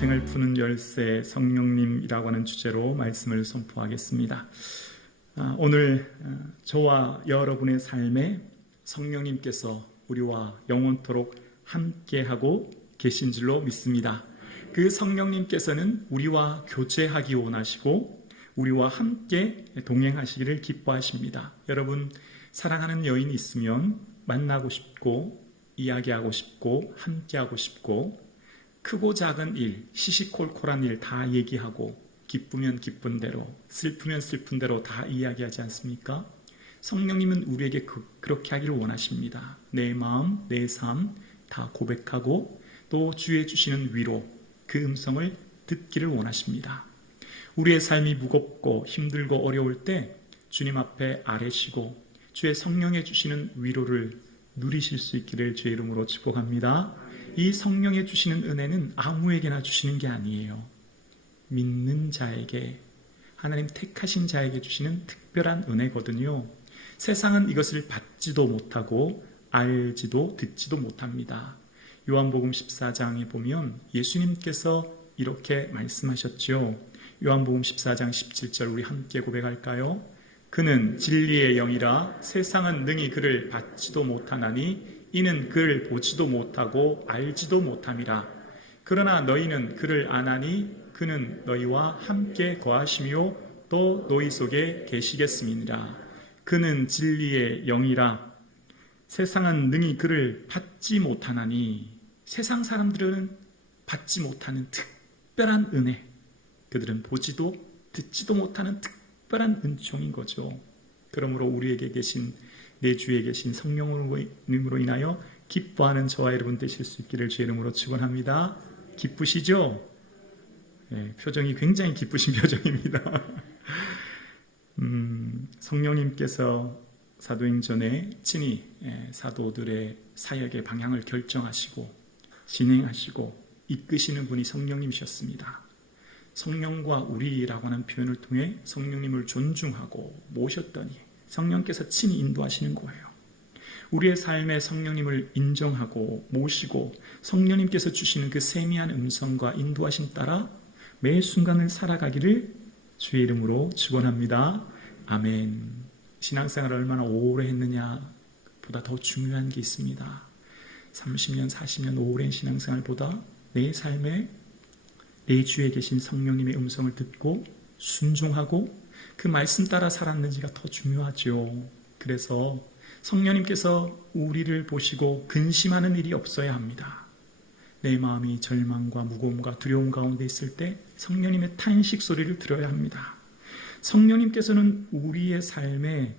인생을 푸는 열쇠 성령님이라고 하는 주제로 말씀을 선포하겠습니다. 오늘 저와 여러분의 삶에 성령님께서 우리와 영원토록 함께하고 계신 줄로 믿습니다. 그 성령님께서는 우리와 교제하기 원하시고 우리와 함께 동행하시기를 기뻐하십니다. 여러분, 사랑하는 여인이 있으면 만나고 싶고 이야기하고 싶고 함께하고 싶고 크고 작은 일, 시시콜콜한 일 다 얘기하고 기쁘면 기쁜 대로, 슬프면 슬픈 대로 다 이야기하지 않습니까? 성령님은 우리에게 그렇게 하기를 원하십니다. 내 마음, 내 삶 다 고백하고 또 주의 주시는 위로, 그 음성을 듣기를 원하십니다. 우리의 삶이 무겁고 힘들고 어려울 때 주님 앞에 아뢰시고 주의 성령의 주시는 위로를 누리실 수 있기를 주의 이름으로 축복합니다. 이 성령의 주시는 은혜는 아무에게나 주시는 게 아니에요. 믿는 자에게, 하나님 택하신 자에게 주시는 특별한 은혜거든요. 세상은 이것을 받지도 못하고 알지도 듣지도 못합니다. 요한복음 14장에 보면 예수님께서 이렇게 말씀하셨죠. 요한복음 14장 17절 우리 함께 고백할까요? 그는 진리의 영이라 세상은 능히 그를 받지도 못하나니 이는 그를 보지도 못하고 알지도 못함이라. 그러나 너희는 그를 아나니 그는 너희와 함께 거하시며 또 너희 속에 계시겠음이니라. 그는 진리의 영이라 세상은 능히 그를 받지 못하나니, 세상 사람들은 받지 못하는 특별한 은혜, 그들은 보지도 듣지도 못하는 특별한 은총인 거죠. 그러므로 우리에게 계신, 내 주에 계신 성령으로 인하여 기뻐하는 저와 여러분 되실 수 있기를 주의 이름으로 축원합니다. 기쁘시죠? 네, 표정이 굉장히 기쁘신 표정입니다. 성령님께서 사도행전에 친히 사도들의 사역의 방향을 결정하시고 진행하시고 이끄시는 분이 성령님이셨습니다. 성령과 우리라고 하는 표현을 통해 성령님을 존중하고 모셨더니 성령께서 친히 인도하시는 거예요. 우리의 삶에 성령님을 인정하고 모시고 성령님께서 주시는 그 세미한 음성과 인도하심 따라 매 순간을 살아가기를 주의 이름으로 축원합니다. 아멘. 신앙생활을 얼마나 오래 했느냐보다 더 중요한 게 있습니다. 30년, 40년 오랜 신앙생활보다 내 삶에 내 주에 계신 성령님의 음성을 듣고 순종하고 그 말씀 따라 살았는지가 더 중요하죠. 그래서 성령님께서 우리를 보시고 근심하는 일이 없어야 합니다. 내 마음이 절망과 무거움과 두려움 가운데 있을 때 성령님의 탄식 소리를 들어야 합니다. 성령님께서는 우리의 삶에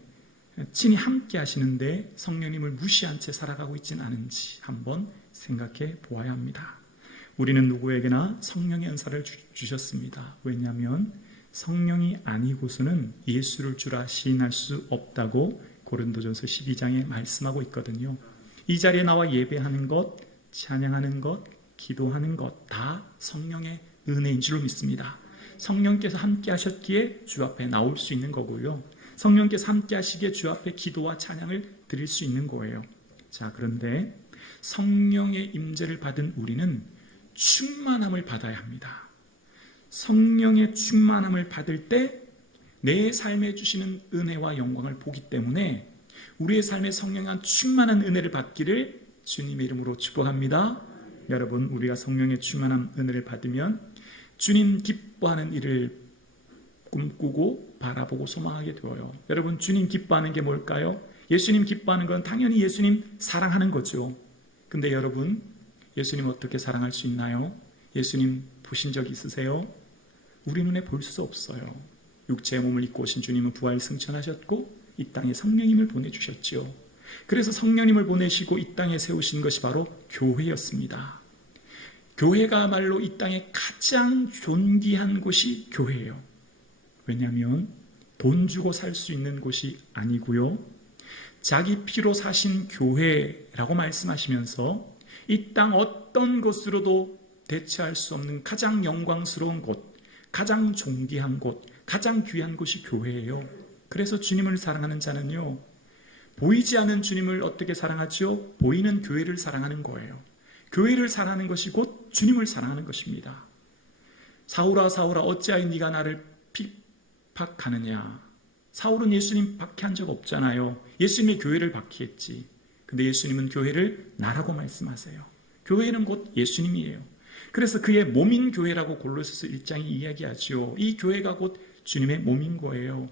친히 함께 하시는데 성령님을 무시한 채 살아가고 있지는 않은지 한번 생각해 보아야 합니다. 우리는 누구에게나 성령의 은사를 주셨습니다. 왜냐하면 성령이 아니고서는 예수를 주라 시인할 수 없다고 고린도전서 12장에 말씀하고 있거든요. 이 자리에 나와 예배하는 것, 찬양하는 것, 기도하는 것 다 성령의 은혜인 줄로 믿습니다. 성령께서 함께 하셨기에 주 앞에 나올 수 있는 거고요. 성령께서 함께 하시기에 주 앞에 기도와 찬양을 드릴 수 있는 거예요. 자, 그런데 성령의 임재를 받은 우리는 충만함을 받아야 합니다. 성령의 충만함을 받을 때 내 삶에 주시는 은혜와 영광을 보기 때문에 우리의 삶에 성령의 충만한 은혜를 받기를 주님의 이름으로 축복합니다. 여러분, 우리가 성령의 충만한 은혜를 받으면 주님 기뻐하는 일을 꿈꾸고 바라보고 소망하게 되어요. 여러분, 주님 기뻐하는 게 뭘까요? 예수님 기뻐하는 건 당연히 예수님 사랑하는 거죠. 근데 여러분, 예수님 어떻게 사랑할 수 있나요? 예수님 보신 적 있으세요? 우리 눈에 볼 수 없어요. 육체의 몸을 입고 오신 주님은 부활 승천하셨고 이 땅에 성령님을 보내주셨죠. 그래서 성령님을 보내시고 이 땅에 세우신 것이 바로 교회였습니다. 교회가말로 이 땅에 가장 존귀한 곳이 교회예요. 왜냐하면 돈 주고 살 수 있는 곳이 아니고요. 자기 피로 사신 교회라고 말씀하시면서 이 땅 어떤 곳으로도 대체할 수 없는 가장 영광스러운 곳, 가장 존귀한 곳, 가장 귀한 곳이 교회예요. 그래서 주님을 사랑하는 자는요, 보이지 않는 주님을 어떻게 사랑하죠? 보이는 교회를 사랑하는 거예요. 교회를 사랑하는 것이 곧 주님을 사랑하는 것입니다. 사울아 사울아 어찌하여 네가 나를 핍박하느냐. 사울은 예수님 박해한 적 없잖아요. 예수님의 교회를 박해했지. 근데 예수님은 교회를 나라고 말씀하세요. 교회는 곧 예수님이에요. 그래서 그의 몸인 교회라고 골로새서 1장이 이야기하죠. 이 교회가 곧 주님의 몸인 거예요.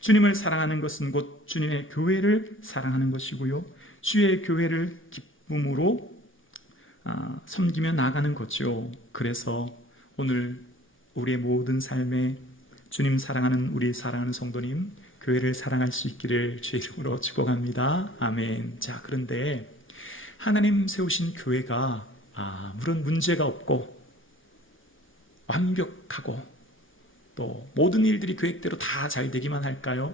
주님을 사랑하는 것은 곧 주님의 교회를 사랑하는 것이고요. 주의 교회를 기쁨으로 섬기며 나아가는 거죠. 그래서 오늘 우리의 모든 삶에 주님 사랑하는 우리 사랑하는 성도님, 교회를 사랑할 수 있기를 주의 이름으로 축복합니다. 아멘. 자, 그런데 하나님 세우신 교회가 물론 문제가 없고 완벽하고 또 모든 일들이 계획대로 다 잘 되기만 할까요?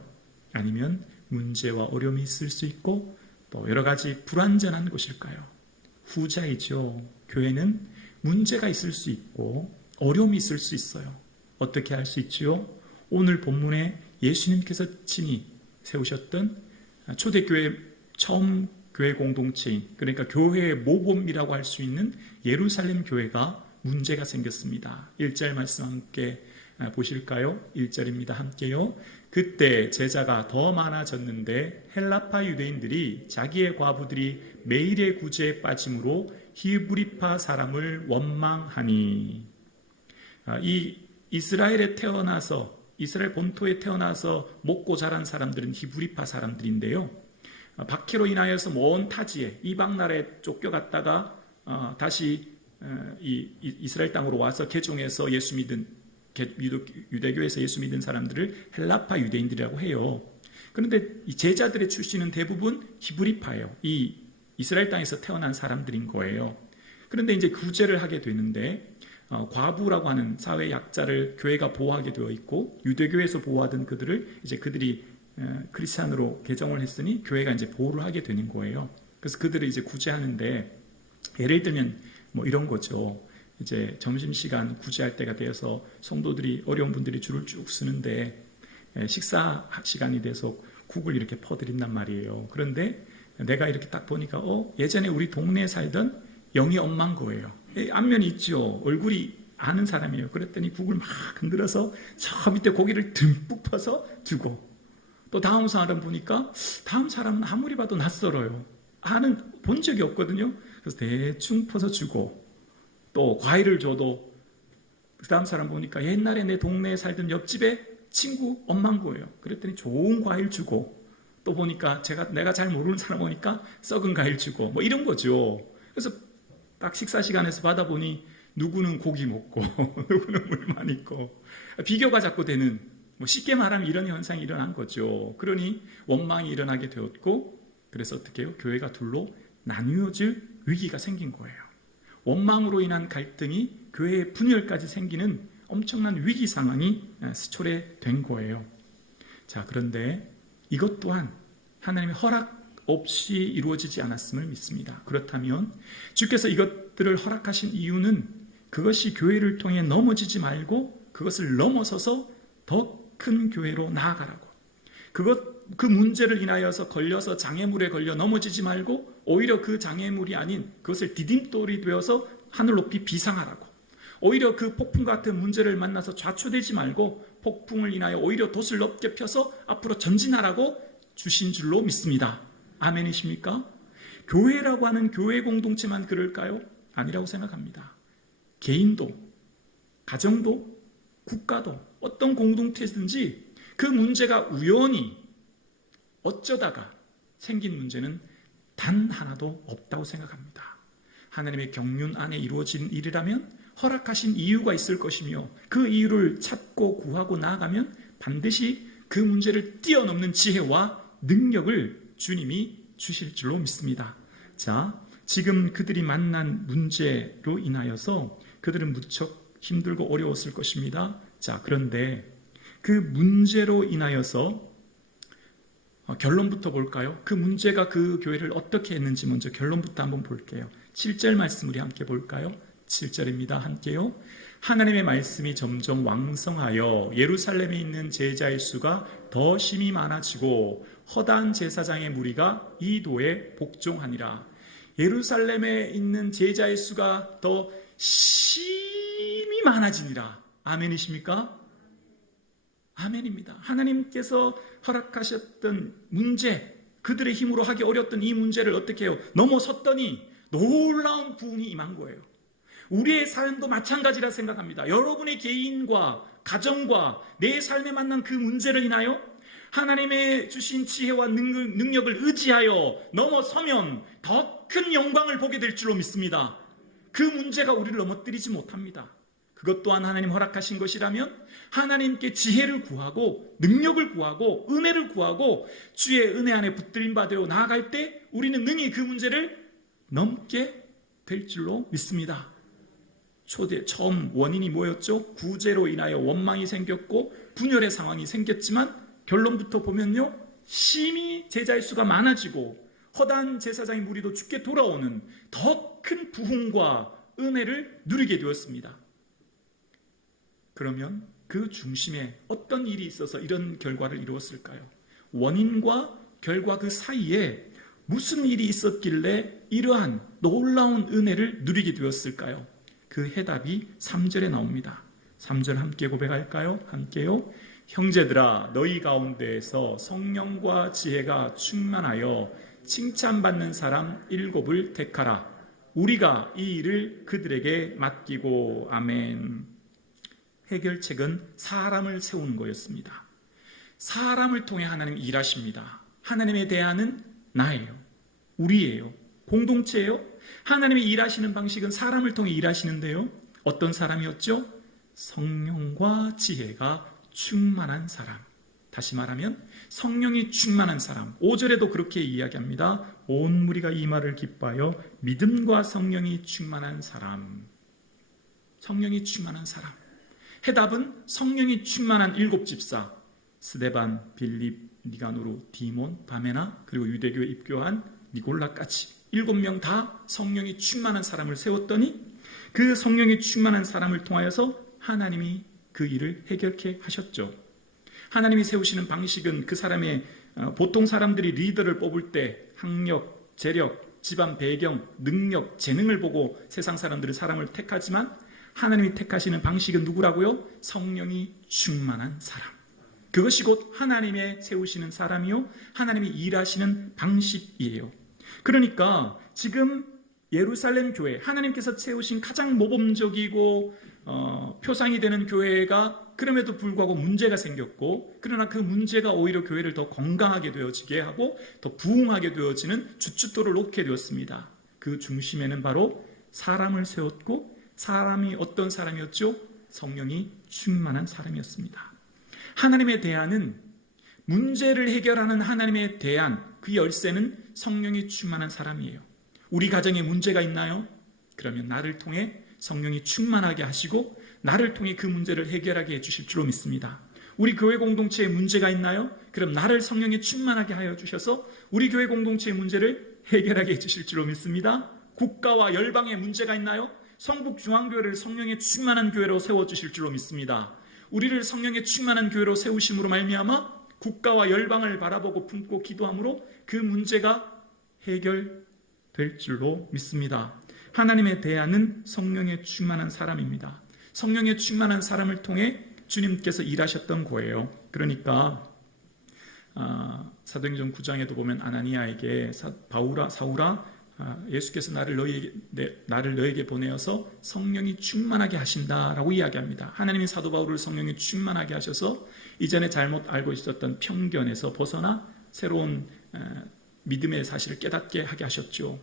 아니면 문제와 어려움이 있을 수 있고 또 여러 가지 불완전한 곳일까요? 후자이죠. 교회는 문제가 있을 수 있고 어려움이 있을 수 있어요. 어떻게 할 수 있지요? 오늘 본문에 예수님께서 친히 세우셨던 초대교회 처음 교회 공동체인, 그러니까 교회의 모범이라고 할 수 있는 예루살렘 교회가 문제가 생겼습니다. 1절 말씀 함께 보실까요? 1절입니다. 함께요. 그때 제자가 더 많아졌는데 헬라파 유대인들이 자기의 과부들이 매일의 구제에 빠짐으로 히브리파 사람을 원망하니. 이 이스라엘에 태어나서 이스라엘 본토에 태어나서 먹고 자란 사람들은 히브리파 사람들인데요. 박해로 인하여서 먼 타지에 이방 나라에 쫓겨갔다가 다시 이스라엘 땅으로 와서 개종해서 예수 믿은 유대교에서 예수 믿은 사람들을 헬라파 유대인들이라고 해요. 그런데 이 제자들의 출신은 대부분 히브리파예요. 이 이스라엘 땅에서 태어난 사람들인 거예요. 그런데 이제 구제를 하게 되는데 과부라고 하는 사회 약자를 교회가 보호하게 되어 있고 유대교에서 보호하던 그들을 이제 그들이 크리스찬으로 개정을 했으니 교회가 이제 보호를 하게 되는 거예요. 그래서 그들을 이제 구제하는데 예를 들면 뭐 이런 거죠. 이제 점심시간 구제할 때가 되어서 성도들이 어려운 분들이 줄을 쭉 서는데 식사 시간이 돼서 국을 이렇게 퍼드린단 말이에요. 그런데 내가 이렇게 딱 보니까 예전에 우리 동네에 살던 영희 엄마인 거예요. 안면이 있죠. 얼굴이 아는 사람이에요. 그랬더니 국을 막 흔들어서 저 밑에 고기를 듬뿍 퍼서 주고 또 다음 사람 보니까 다음 사람은 아무리 봐도 낯설어요. 본 적이 없거든요. 그래서 대충 퍼서 주고 또 과일을 줘도 그 다음 사람 보니까 옛날에 내 동네에 살던 옆집에 친구 엄마인 거예요. 그랬더니 좋은 과일 주고 또 보니까 내가 잘 모르는 사람 보니까 썩은 과일 주고 뭐 이런 거죠. 그래서 딱 식사 시간에서 받아보니 누구는 고기 먹고 누구는 물만 있고 비교가 자꾸 되는 뭐 쉽게 말하면 이런 현상이 일어난 거죠. 그러니 원망이 일어나게 되었고 그래서 어떻게 해요? 교회가 둘로 나뉘어질 위기가 생긴 거예요. 원망으로 인한 갈등이 교회의 분열까지 생기는 엄청난 위기 상황이 초래된 거예요. 자, 그런데 이것 또한 하나님의 허락 없이 이루어지지 않았음을 믿습니다. 그렇다면 주께서 이것들을 허락하신 이유는 그것이 교회를 통해 넘어지지 말고 그것을 넘어서서 더 큰 교회로 나아가라고. 그 문제를 인하여서 걸려서 장애물에 걸려 넘어지지 말고 오히려 그 장애물이 아닌 그것을 디딤돌이 되어서 하늘 높이 비상하라고. 오히려 그 폭풍 같은 문제를 만나서 좌초되지 말고 폭풍을 인하여 오히려 돛을 넓게 펴서 앞으로 전진하라고 주신 줄로 믿습니다. 아멘이십니까? 교회라고 하는 교회 공동체만 그럴까요? 아니라고 생각합니다. 개인도, 가정도, 국가도 어떤 공동체든지 그 문제가 우연히 어쩌다가 생긴 문제는 단 하나도 없다고 생각합니다. 하나님의 경륜 안에 이루어진 일이라면 허락하신 이유가 있을 것이며 그 이유를 찾고 구하고 나아가면 반드시 그 문제를 뛰어넘는 지혜와 능력을 주님이 주실 줄로 믿습니다. 자, 지금 그들이 만난 문제로 인하여서 그들은 무척 힘들고 어려웠을 것입니다. 자, 그런데 그 문제로 인하여서 결론부터 볼까요? 그 문제가 그 교회를 어떻게 했는지 먼저 결론부터 한번 볼게요. 7절 말씀 우리 함께 볼까요? 7절입니다. 함께요. 하나님의 말씀이 점점 왕성하여 예루살렘에 있는 제자의 수가 더 심히 많아지고 허다한 제사장의 무리가 이 도에 복종하니라. 예루살렘에 있는 제자의 수가 더 심히 많아지니라. 아멘이십니까? 아멘입니다. 하나님께서 허락하셨던 문제, 그들의 힘으로 하기 어려웠던 이 문제를 어떻게 해요? 넘어섰더니 놀라운 부흥이 임한 거예요. 우리의 삶도 마찬가지라 생각합니다. 여러분의 개인과 가정과 내 삶에 만난 그 문제를 인하여 하나님의 주신 지혜와 능력을 의지하여 넘어서면 더 큰 영광을 보게 될 줄로 믿습니다. 그 문제가 우리를 넘어뜨리지 못합니다. 그것 또한 하나님 허락하신 것이라면 하나님께 지혜를 구하고 능력을 구하고 은혜를 구하고 주의 은혜 안에 붙들림 받아 나아갈 때 우리는 능히 그 문제를 넘게 될 줄로 믿습니다. 처음 원인이 뭐였죠? 구제로 인하여 원망이 생겼고 분열의 상황이 생겼지만 결론부터 보면요, 심히 제자의 수가 많아지고 허다한 제사장의 무리도 죽게 돌아오는 더 큰 부흥과 은혜를 누리게 되었습니다. 그러면 그 중심에 어떤 일이 있어서 이런 결과를 이루었을까요? 원인과 결과 그 사이에 무슨 일이 있었길래 이러한 놀라운 은혜를 누리게 되었을까요? 그 해답이 3절에 나옵니다. 3절 함께 고백할까요? 함께요. 형제들아, 너희 가운데에서 성령과 지혜가 충만하여 칭찬받는 사람 7을 택하라. 우리가 이 일을 그들에게 맡기고. 아멘. 해결책은 사람을 세우는 거였습니다. 사람을 통해 하나님 일하십니다. 하나님의 대안은 나예요. 우리예요. 공동체예요. 하나님의 일하시는 방식은 사람을 통해 일하시는데요. 어떤 사람이었죠? 성령과 지혜가 충만한 사람. 다시 말하면 성령이 충만한 사람. 5절에도 그렇게 이야기합니다. 온 무리가 이 말을 기뻐하여 믿음과 성령이 충만한 사람. 성령이 충만한 사람. 해답은 성령이 충만한 7집사. 스데반, 빌립, 니가노르, 디몬, 바메나, 그리고 유대교에 입교한 니골라까지 7명 다 성령이 충만한 사람을 세웠더니 그 성령이 충만한 사람을 통하여서 하나님이 그 일을 해결케 하셨죠. 하나님이 세우시는 방식은 그 사람의 보통 사람들이 리더를 뽑을 때 학력, 재력, 집안 배경, 능력, 재능을 보고 세상 사람들은 사람을 택하지만 하나님이 택하시는 방식은 누구라고요? 성령이 충만한 사람. 그것이 곧 하나님의 세우시는 사람이요 하나님이 일하시는 방식이에요. 그러니까 지금 예루살렘 교회, 하나님께서 세우신 가장 모범적이고 표상이 되는 교회가 그럼에도 불구하고 문제가 생겼고, 그러나 그 문제가 오히려 교회를 더 건강하게 되어지게 하고 더 부흥하게 되어지는 주춧돌을 놓게 되었습니다. 그 중심에는 바로 사람을 세웠고, 사람이 어떤 사람이었죠? 성령이 충만한 사람이었습니다. 하나님의 대안은, 문제를 해결하는 하나님의 대안, 그 열쇠는 성령이 충만한 사람이에요. 우리 가정에 문제가 있나요? 그러면 나를 통해 성령이 충만하게 하시고 나를 통해 그 문제를 해결하게 해주실 줄로 믿습니다. 우리 교회 공동체에 문제가 있나요? 그럼 나를 성령이 충만하게 하여 주셔서 우리 교회 공동체의 문제를 해결하게 해주실 줄로 믿습니다. 국가와 열방에 문제가 있나요? 성북중앙교회를 성령의 충만한 교회로 세워주실 줄로 믿습니다. 우리를 성령의 충만한 교회로 세우심으로 말미암아 국가와 열방을 바라보고 품고 기도함으로 그 문제가 해결될 줄로 믿습니다. 하나님의 대안은 성령의 충만한 사람입니다. 성령의 충만한 사람을 통해 주님께서 일하셨던 거예요. 그러니까 사도행전 9장에도 보면 아나니아에게 사울아 예수께서 나를 너에게 보내어서 성령이 충만하게 하신다라고 이야기합니다. 하나님이 사도 바울을 성령이 충만하게 하셔서 이전에 잘못 알고 있었던 편견에서 벗어나 새로운 믿음의 사실을 깨닫게 하게 하셨죠.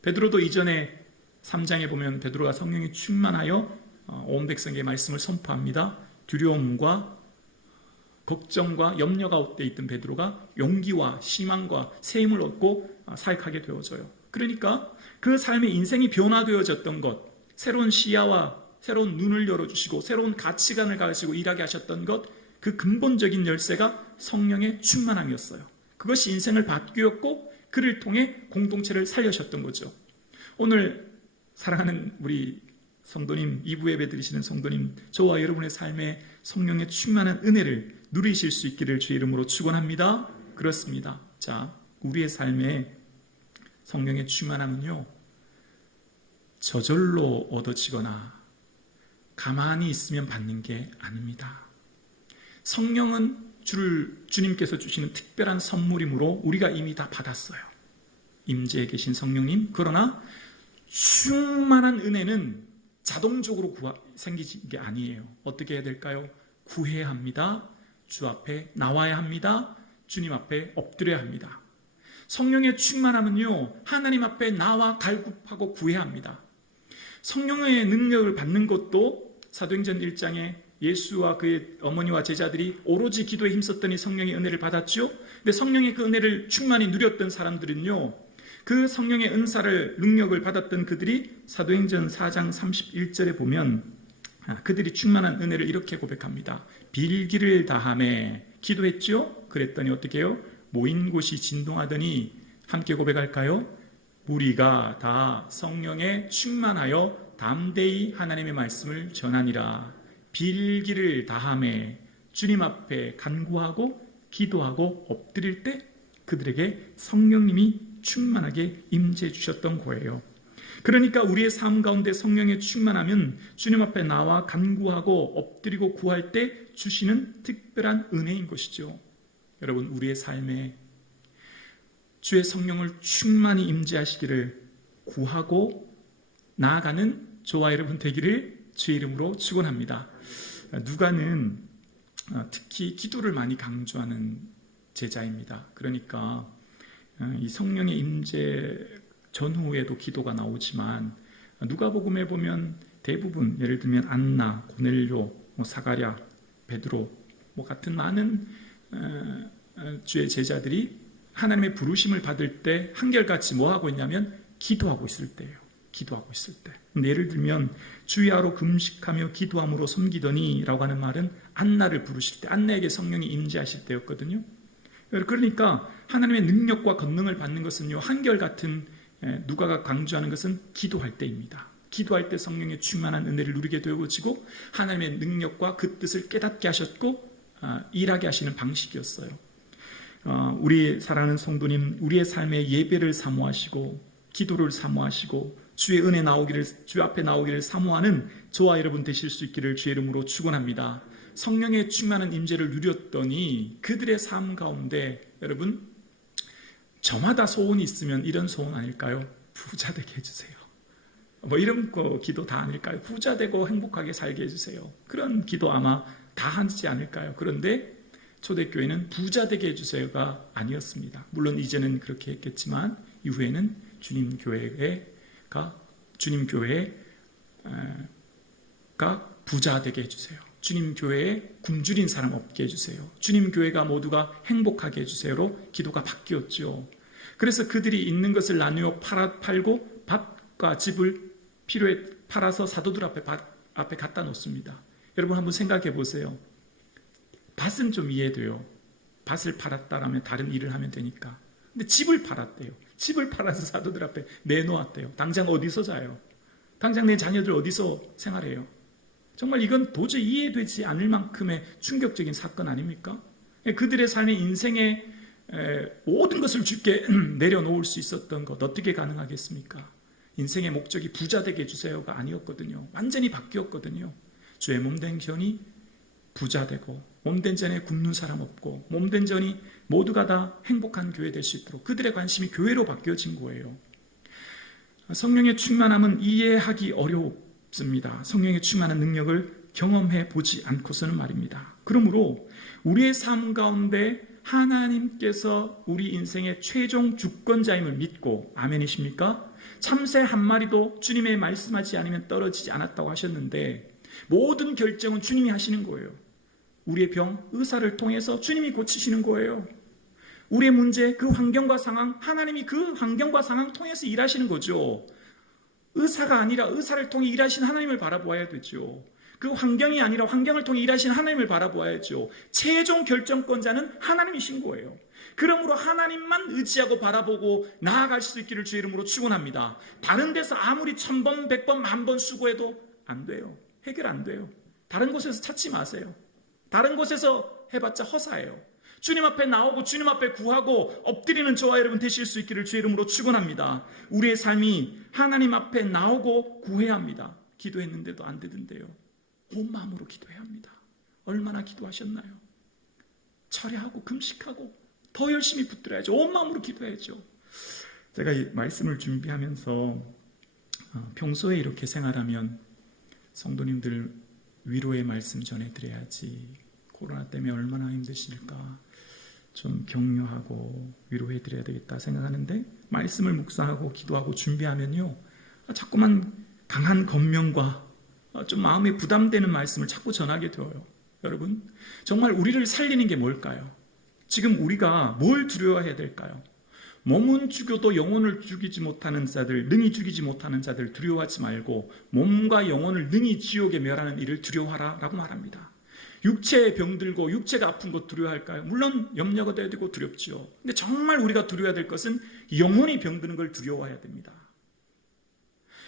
베드로도 이전에 3장에 보면 베드로가 성령이 충만하여 온 백성에게 말씀을 선포합니다. 두려움과 걱정과 염려가 옷돼 있던 베드로가 용기와 희망과 새 힘을 얻고 사역하게 되어져요. 그러니까 그 삶의 인생이 변화되어졌던 것, 새로운 시야와 새로운 눈을 열어주시고 새로운 가치관을 가지고 일하게 하셨던 것, 그 근본적인 열쇠가 성령의 충만함이었어요. 그것이 인생을 바뀌었고 그를 통해 공동체를 살려셨던 거죠. 오늘 사랑하는 우리 성도님, 2부 예배 드리시는 성도님, 저와 여러분의 삶에 성령의 충만한 은혜를 누리실 수 있기를 주의 이름으로 축원합니다. 그렇습니다. 자, 우리의 삶에 성령의 충만함은요, 저절로 얻어지거나 가만히 있으면 받는 게 아닙니다. 성령은 주님께서 주시는 특별한 선물이므로 우리가 이미 다 받았어요. 임재에 계신 성령님. 그러나 충만한 은혜는 자동적으로 생기는 게 아니에요. 어떻게 해야 될까요? 구해야 합니다. 주 앞에 나와야 합니다. 주님 앞에 엎드려야 합니다. 성령의 충만함은요, 하나님 앞에 나와 갈급하고 구해야 합니다. 성령의 능력을 받는 것도 사도행전 1장에 예수와 그의 어머니와 제자들이 오로지 기도에 힘썼더니 성령의 은혜를 받았죠. 근데 성령의 그 은혜를 충만히 누렸던 사람들은요, 그 성령의 은사를 능력을 받았던 그들이 사도행전 4장 31절에 보면 그들이 충만한 은혜를 이렇게 고백합니다. 빌기를 다하며 기도했죠. 그랬더니 어떻게 해요? 모인 곳이 진동하더니 함께 고백할까요? 우리가 다 성령에 충만하여 담대히 하나님의 말씀을 전하니라. 빌기를 다하며 주님 앞에 간구하고 기도하고 엎드릴 때 그들에게 성령님이 충만하게 임재해 주셨던 거예요. 그러니까 우리의 삶 가운데 성령의 충만하면 주님 앞에 나와 간구하고 엎드리고 구할 때 주시는 특별한 은혜인 것이죠. 여러분, 우리의 삶에 주의 성령을 충만히 임재하시기를 구하고 나아가는 저와 여러분 되기를 주의 이름으로 축원합니다. 누가는 특히 기도를 많이 강조하는 제자입니다. 그러니까 이 성령의 임재 전후에도 기도가 나오지만 누가복음에 보면 대부분 예를 들면 안나, 고넬료, 사가랴, 베드로 같은 많은 주의 제자들이 하나님의 부르심을 받을 때 한결같이 뭐 하고 있냐면 기도하고 있을 때예요. 기도하고 있을 때. 예를 들면 주야로 금식하며 기도함으로 섬기더니 라고 하는 말은 안나를 부르실 때, 안나에게 성령이 임재하실 때였거든요. 그러니까 하나님의 능력과 권능을 받는 것은요, 한결같은 누가가 강조하는 것은 기도할 때입니다. 기도할 때 성령의 충만한 은혜를 누리게 되어지고 하나님의 능력과 그 뜻을 깨닫게 하셨고 일하게 하시는 방식이었어요. 우리 사랑하는 성도님, 우리의 삶에 예배를 사모하시고 기도를 사모하시고 주의 은혜 나오기를, 주 앞에 나오기를 사모하는 저와 여러분 되실 수 있기를 주의 이름으로 축원합니다. 성령의 충만한 임재를 누렸더니 그들의 삶 가운데 여러분 저마다 소원이 있으면 이런 소원 아닐까요? 부자 되게 해주세요. 이런 거 기도 다 아닐까요? 부자 되고 행복하게 살게 해주세요. 그런 기도 아마 다 하지 않을까요? 그런데 초대교회는 부자 되게 해주세요가 아니었습니다. 물론 이제는 그렇게 했겠지만 이후에는 주님 교회가 부자 되게 해주세요. 주님 교회에 굶주린 사람 없게 해주세요. 주님 교회가 모두가 행복하게 해주세요로 기도가 바뀌었죠. 그래서 그들이 있는 것을 나누어 팔고 밭과 집을 필요에 팔아서 사도들 앞에 갖다 놓습니다. 여러분 한번 생각해 보세요. 밭은 좀 이해돼요. 밭을 팔았다라면 다른 일을 하면 되니까. 근데 집을 팔았대요. 집을 팔아서 사도들 앞에 내놓았대요. 당장 어디서 자요? 당장 내 자녀들 어디서 생활해요? 정말 이건 도저히 이해되지 않을 만큼의 충격적인 사건 아닙니까? 그들의 삶의 인생의 모든 것을 주께 내려놓을 수 있었던 것 어떻게 가능하겠습니까? 인생의 목적이 부자 되게 해주세요가 아니었거든요. 완전히 바뀌었거든요. 주의 몸된 견이 부자 되고 몸된 전에 굶는 사람 없고 몸된 전이 모두가 다 행복한 교회 될 수 있도록 그들의 관심이 교회로 바뀌어진 거예요. 성령의 충만함은 이해하기 어렵습니다. 성령의 충만한 능력을 경험해 보지 않고서는 말입니다. 그러므로 우리의 삶 가운데 하나님께서 우리 인생의 최종 주권자임을 믿고 아멘이십니까? 참새 한 마리도 주님의 말씀하지 않으면 떨어지지 않았다고 하셨는데 모든 결정은 주님이 하시는 거예요. 우리의 병, 의사를 통해서 주님이 고치시는 거예요. 우리의 문제, 그 환경과 상황, 하나님이 그 환경과 상황 통해서 일하시는 거죠. 의사가 아니라 의사를 통해 일하시는 하나님을 바라보아야 되죠. 그 환경이 아니라 환경을 통해 일하시는 하나님을 바라보아야죠. 최종 결정권자는 하나님이신 거예요. 그러므로 하나님만 의지하고 바라보고 나아갈 수 있기를 주의 이름으로 축원합니다. 다른 데서 아무리 1000번, 100번, 10,000번 수고해도 안 돼요. 해결 안 돼요. 다른 곳에서 찾지 마세요. 다른 곳에서 해봤자 허사예요. 주님 앞에 나오고 주님 앞에 구하고 엎드리는 저와 여러분 되실 수 있기를 주의 이름으로 축원합니다. 우리의 삶이 하나님 앞에 나오고 구해야 합니다. 기도했는데도 안 되던데요. 온 마음으로 기도해야 합니다. 얼마나 기도하셨나요? 철야하고 금식하고 더 열심히 붙들어야죠. 온 마음으로 기도해야죠. 제가 이 말씀을 준비하면서 평소에 이렇게 생활하면 성도님들 위로의 말씀 전해드려야지, 코로나 때문에 얼마나 힘드실까 좀 격려하고 위로해드려야 되겠다 생각하는데, 말씀을 묵상하고 기도하고 준비하면요, 자꾸만 강한 권면과 좀 마음에 부담되는 말씀을 자꾸 전하게 되어요. 여러분, 정말 우리를 살리는 게 뭘까요? 지금 우리가 뭘 두려워해야 될까요? 몸은 죽여도 영혼을 죽이지 못하는 자들, 능히 죽이지 못하는 자들 두려워하지 말고 몸과 영혼을 능히 지옥에 멸하는 일을 두려워하라 라고 말합니다. 육체에 병들고 육체가 아픈 것 두려워할까요? 물론 염려가 돼야 되고 두렵지요. 근데 정말 우리가 두려워해야 될 것은 영혼이 병드는 걸 두려워해야 됩니다.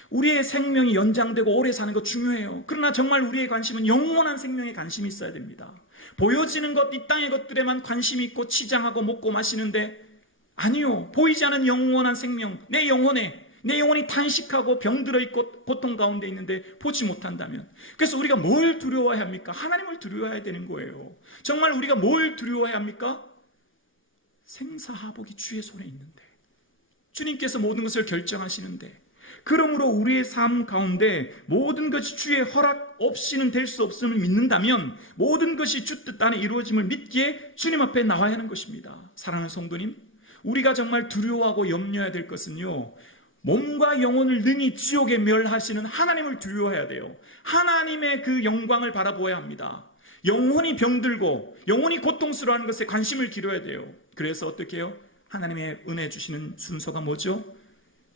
우리의 생명이 연장되고 오래 사는 것 중요해요. 그러나 정말 우리의 관심은 영원한 생명에 관심이 있어야 됩니다. 보여지는 것, 이 땅의 것들에만 관심이 있고 치장하고 먹고 마시는데, 아니요, 보이지 않는 영원한 생명, 내 영혼이 탄식하고 병들어 있고 고통 가운데 있는데 보지 못한다면, 그래서 우리가 뭘 두려워해야 합니까? 하나님을 두려워해야 되는 거예요. 정말 우리가 뭘 두려워해야 합니까? 생사하복이 주의 손에 있는데, 주님께서 모든 것을 결정하시는데, 그러므로 우리의 삶 가운데 모든 것이 주의 허락 없이는 될 수 없음을 믿는다면, 모든 것이 주 뜻 안에 이루어짐을 믿기에 주님 앞에 나와야 하는 것입니다. 사랑하는 성도님, 우리가 정말 두려워하고 염려해야 될 것은요, 몸과 영혼을 능히 지옥에 멸하시는 하나님을 두려워해야 돼요. 하나님의 그 영광을 바라보아야 합니다. 영혼이 병들고 영혼이 고통스러워하는 것에 관심을 기울여야 돼요. 그래서 어떻게 해요? 하나님의 은혜 주시는 순서가 뭐죠?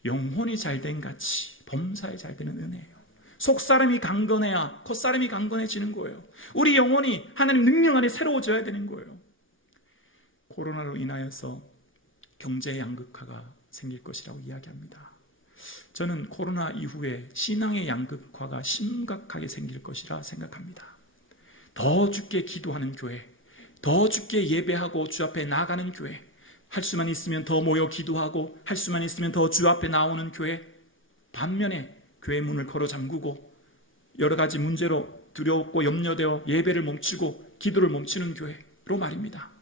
영혼이 잘된 같이 범사에 잘되는 은혜예요. 속사람이 강건해야 겉사람이 강건해지는 거예요. 우리 영혼이 하나님 능력 안에 새로워져야 되는 거예요. 코로나로 인하여서 경제 양극화가 생길 것이라고 이야기합니다. 저는 코로나 이후에 신앙의 양극화가 심각하게 생길 것이라 생각합니다. 더 주께 기도하는 교회, 더 주께 예배하고 주 앞에 나아가는 교회, 할 수만 있으면 더 모여 기도하고 할 수만 있으면 더 주 앞에 나오는 교회, 반면에 교회 문을 걸어 잠그고 여러 가지 문제로 두렵고 염려되어 예배를 멈추고 기도를 멈추는 교회로 말입니다.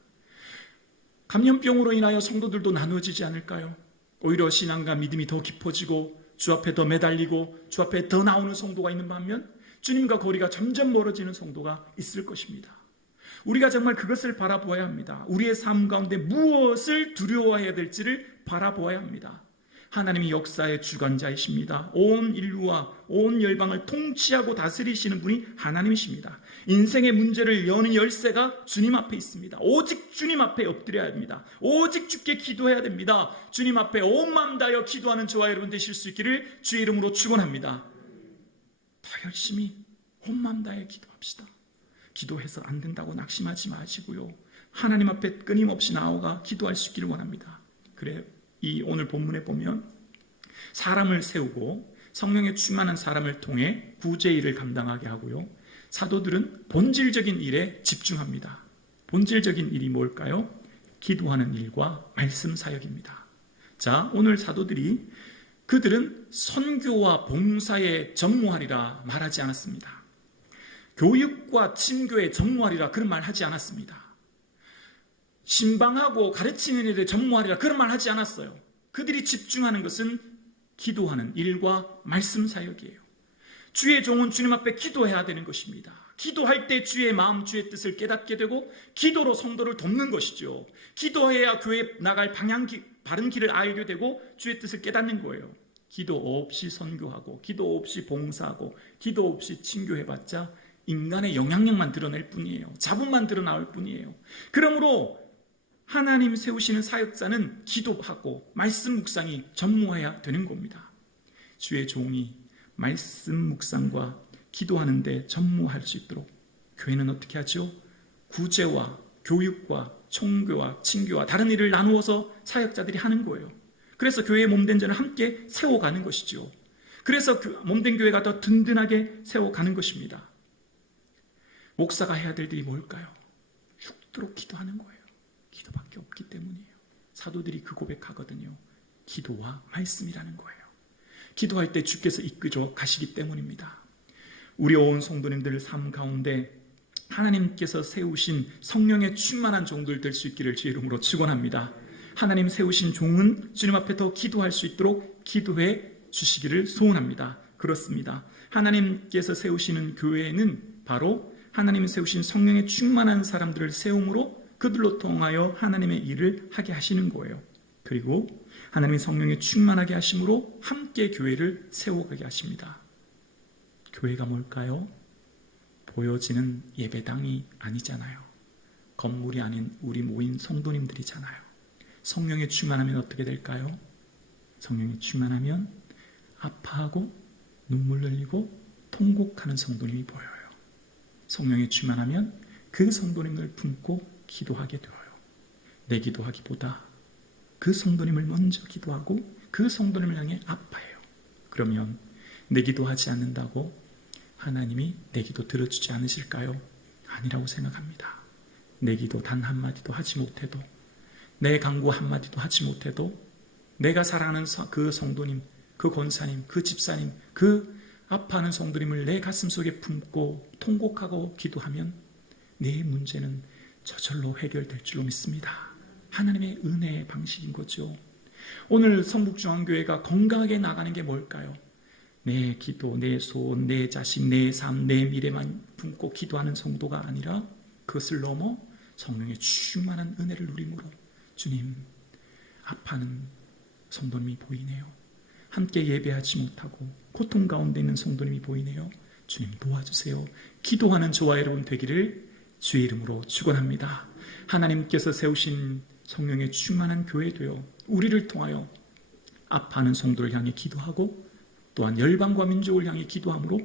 감염병으로 인하여 성도들도 나누어지지 않을까요? 오히려 신앙과 믿음이 더 깊어지고 주 앞에 더 매달리고 주 앞에 더 나오는 성도가 있는 반면 주님과 거리가 점점 멀어지는 성도가 있을 것입니다. 우리가 정말 그것을 바라보아야 합니다. 우리의 삶 가운데 무엇을 두려워해야 될지를 바라보아야 합니다. 하나님이 역사의 주관자이십니다. 온 인류와 온 열방을 통치하고 다스리시는 분이 하나님이십니다. 인생의 문제를 여는 열쇠가 주님 앞에 있습니다. 오직 주님 앞에 엎드려야 합니다. 오직 주께 기도해야 됩니다. 주님 앞에 온 마음 다하여 기도하는 저와 여러분 되실 수 있기를 주의 이름으로 축원합니다. 더 열심히 온 마음 다해 기도합시다. 기도해서 안 된다고 낙심하지 마시고요, 하나님 앞에 끊임없이 나아가 기도할 수 있기를 원합니다. 그래, 이 오늘 본문에 보면 사람을 세우고 성령에 충만한 사람을 통해 구제 일을 감당하게 하고요, 사도들은 본질적인 일에 집중합니다. 본질적인 일이 뭘까요? 기도하는 일과 말씀 사역입니다. 자, 오늘 사도들이 그들은 선교와 봉사에 전무하리라 말하지 않았습니다. 교육과 친교에 전무하리라 그런 말 하지 않았습니다. 신방하고 가르치는 일에 전무하리라 그런 말 하지 않았어요. 그들이 집중하는 것은 기도하는 일과 말씀 사역이에요. 주의 종은 주님 앞에 기도해야 되는 것입니다. 기도할 때 주의 마음, 주의 뜻을 깨닫게 되고 기도로 성도를 돕는 것이죠. 기도해야 교회에 나갈 바른 길을 알게 되고 주의 뜻을 깨닫는 거예요. 기도 없이 선교하고 기도 없이 봉사하고 기도 없이 친교해봤자 인간의 영향력만 드러낼 뿐이에요. 자본만 드러나올 뿐이에요. 그러므로 하나님 세우시는 사역자는 기도하고 말씀 묵상이 전무해야 되는 겁니다. 주의 종이 말씀 묵상과 기도하는데 전무할 수 있도록 교회는 어떻게 하죠? 구제와 교육과 총교와 친교와 다른 일을 나누어서 사역자들이 하는 거예요. 그래서 교회의 몸된 자를 함께 세워가는 것이죠. 그래서 몸된 교회가 더 든든하게 세워가는 것입니다. 목사가 해야 될 일이 뭘까요? 죽도록 기도하는 거예요. 기도밖에 없기 때문이에요. 사도들이 그 고백하거든요. 기도와 말씀이라는 거예요. 기도할 때 주께서 이끌어 가시기 때문입니다. 우리 온 성도님들 삶 가운데 하나님께서 세우신 성령의 충만한 종들 될 수 있기를 주의 이름으로 축원합니다. 하나님 세우신 종은 주님 앞에 더 기도할 수 있도록 기도해 주시기를 소원합니다. 그렇습니다. 하나님께서 세우시는 교회는 바로 하나님 세우신 성령의 충만한 사람들을 세움으로 그들로 통하여 하나님의 일을 하게 하시는 거예요. 그리고 하나님의 성령에 충만하게 하심으로 함께 교회를 세워가게 하십니다. 교회가 뭘까요? 보여지는 예배당이 아니잖아요. 건물이 아닌 우리 모인 성도님들이잖아요. 성령에 충만하면 어떻게 될까요? 성령에 충만하면 아파하고 눈물 흘리고 통곡하는 성도님이 보여요. 성령에 충만하면 그 성도님을 품고 기도하게 되어요. 내 기도하기보다 그 성도님을 먼저 기도하고 그 성도님을 향해 아파해요. 그러면 내 기도하지 않는다고 하나님이 내 기도 들어주지 않으실까요? 아니라고 생각합니다. 내 기도 단 한마디도 하지 못해도, 내 간구 한마디도 하지 못해도 내가 사랑하는 그 성도님, 그 권사님, 그 집사님, 그 아파하는 성도님을 내 가슴속에 품고 통곡하고 기도하면 내 문제는 저절로 해결될 줄로 믿습니다. 하나님의 은혜의 방식인 거죠. 오늘 성북중앙교회가 건강하게 나가는 게 뭘까요? 내 기도, 내 소원, 내 자식, 내 삶, 내 미래만 품고 기도하는 성도가 아니라 그것을 넘어 성령의 충만한 은혜를 누림으로 주님, 아파하는 성도님이 보이네요. 함께 예배하지 못하고 고통 가운데 있는 성도님이 보이네요. 주님 도와주세요. 기도하는 저와 여러분 되기를 주의 이름으로 축원합니다. 하나님께서 세우신 성령의 충만한 교회 되어 우리를 통하여 아파하는 성도를 향해 기도하고 또한 열방과 민족을 향해 기도함으로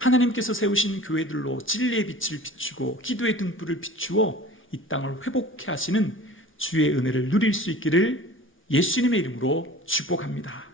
하나님께서 세우신 교회들로 진리의 빛을 비추고 기도의 등불을 비추어 이 땅을 회복해 하시는 주의 은혜를 누릴 수 있기를 예수님의 이름으로 축복합니다.